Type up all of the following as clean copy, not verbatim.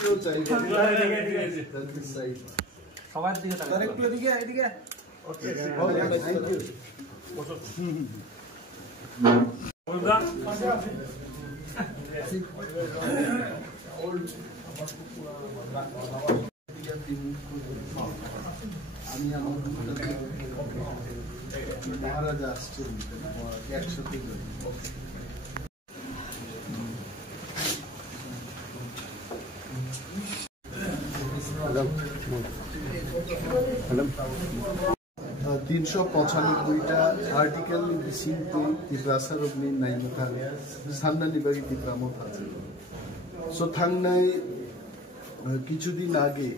কেউ চাই সবার দিকে তার একটু এদিকে এদিকে ওকে থ্যাংক ইউ আমি আমার মহারাজা আসছেন একসাথে হ্যালো 395টা आर्टिकल बिसिंगते तिब्रासारबनि नायमथा साननानि बागि तिब्रामो थाजे सो थांनाय কিছুদিন আগে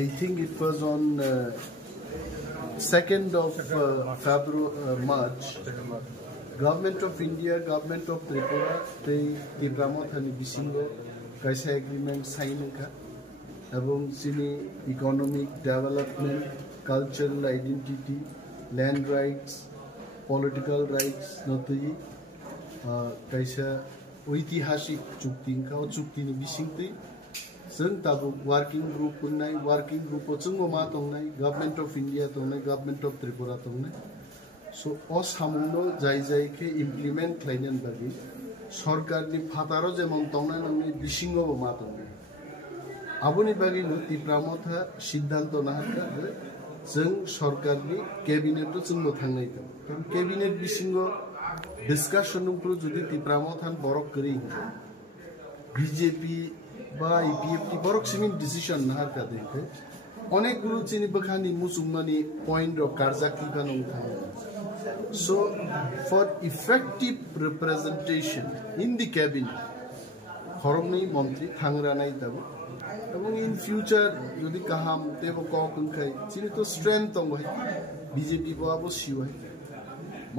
I think it was on 2nd of February March Government of India Government of Tripura they tibramo thani bisingo kaisa agreement sign ka এবং চিনি economic development cultural identity land rights political rights নতুই কাইসা ঐতিহাসিক চুক্তি ও চুক্তিनि बिसिंते जों दाबो वर्किंग ग्रुप नाय वर्किंग ग्रुप जों मा दंनाय गवर्नमेंट ऑफ इंडिया दंनाय गवर्नमेंट ऑफ त्रिपुरा दंनाय सो अ सामुनो जाय जायके इमप्लिमेंट खालायनो बागि सरकारनि फादारो जेमन दंनाय नंनि बिसिंगो मा दंनाय आबुनि बागैनो तिब्रामथा सिद्धांत नाहाका जों सरकारनि कैबिनेट जोंबो थांनाय दं कैबिनेट बिसिंगो डिस्कशन उप्रो जुदि तिब्रामथान बरक करि बीजेपी बा आईपीएफटी बरक सिमिन डिसिजन नाहाका देखे अनेक गुरु चिनि बखानि मुसुमनानि पॉइंट अफ कारजाकी गानं थाङो so for effective representation in the cabinet खरंनि मंत्री थांग्रा नाय दाबो এবং ইন ফিউচার যদি কাহাম তেব কংখাই চিনি তো স্ট্রেংথ দং ভাই বিজেপি বাবু শিওয়াই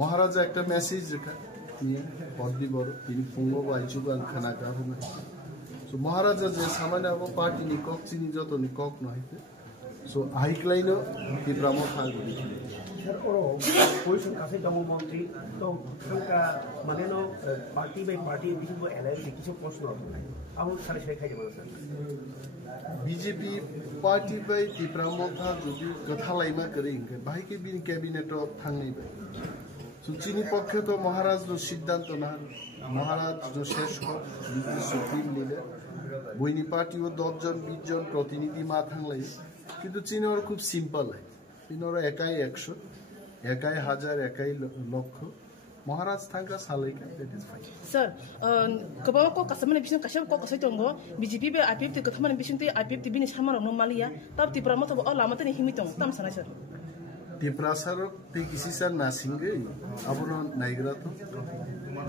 মহারাজা একটা মেসেজ রেখা নিয়ে পদ্দি বড় তিনি ফুঙ্গো বাইচুবান খানা গাহুনা সো মহারাজা যে সামান্য আবো পার্টি নি কক চিনি যত নি কক নহিতে সো হাইক্লাইনো তিব্রামো থাকবে পরিষদ কাছে দম মন্ত্রী তো সংকা মানে নো পার্টি বাই পার্টি বিশেষ এলাইন কিছু প্রশ্ন আছে আমার সাথে শেখ খাইতে বলছেন बीजेपी पार्टी बाय तिब्रामो था जुदि कथालाइमा करे इनके बाहि के बिन कैबिनेट ऑफ थांगनै बाय सुचिनि पक्ष तो महाराज नो सिद्धांत ना महाराज जो शेष को सुप्रीम लीडर बयनि पार्टी ओ 10 जन 20 जन प्रतिनिधि मा थांलाय किन्तु चिनर खूब सिंपल है चिनर एकाई 100 एकाई हजार एकाई लक्ष महाराज थांगा सालायका दैट इज फाइन सर गोबां को कासमाने बिसिं कासे को कसै दंगो बीजेपी बे आईपीएफ ते कथमाने बिसिं ते आईपीएफ ते बिनि सामार न मालिया तब तिब्रा मत अ लामा ते हिमि दं तम सनाय सर तिब्रा सर ते किसी सर नासिंगे अबनो नायग्रा तो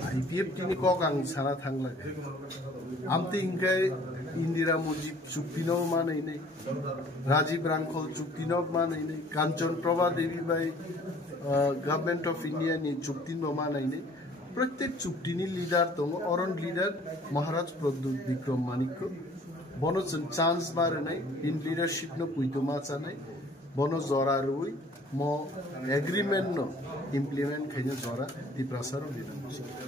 आईपीएफ तिनि को गां साना थांला आमते इंगाय इंदिरा मुजिब चुक्तिनो मानै नै राजीव रांखल चुक्तिनो मानै नै कांचन प्रभा देवी बाय गवर्नमेंट ऑफ इंडिया नि चुक्तिनो मानै नै प्रत्येक चुक्तिनि लीडर दङ अरन लीडर महाराज प्रद्युत विक्रम मानिकको बनो चान्स मारनाय इन लीडरशिप न पुइतोमा चानै बनो जरा रुई म एग्रीमेंट न इम्प्लिमेंट खैन जरा ति प्रसार लिन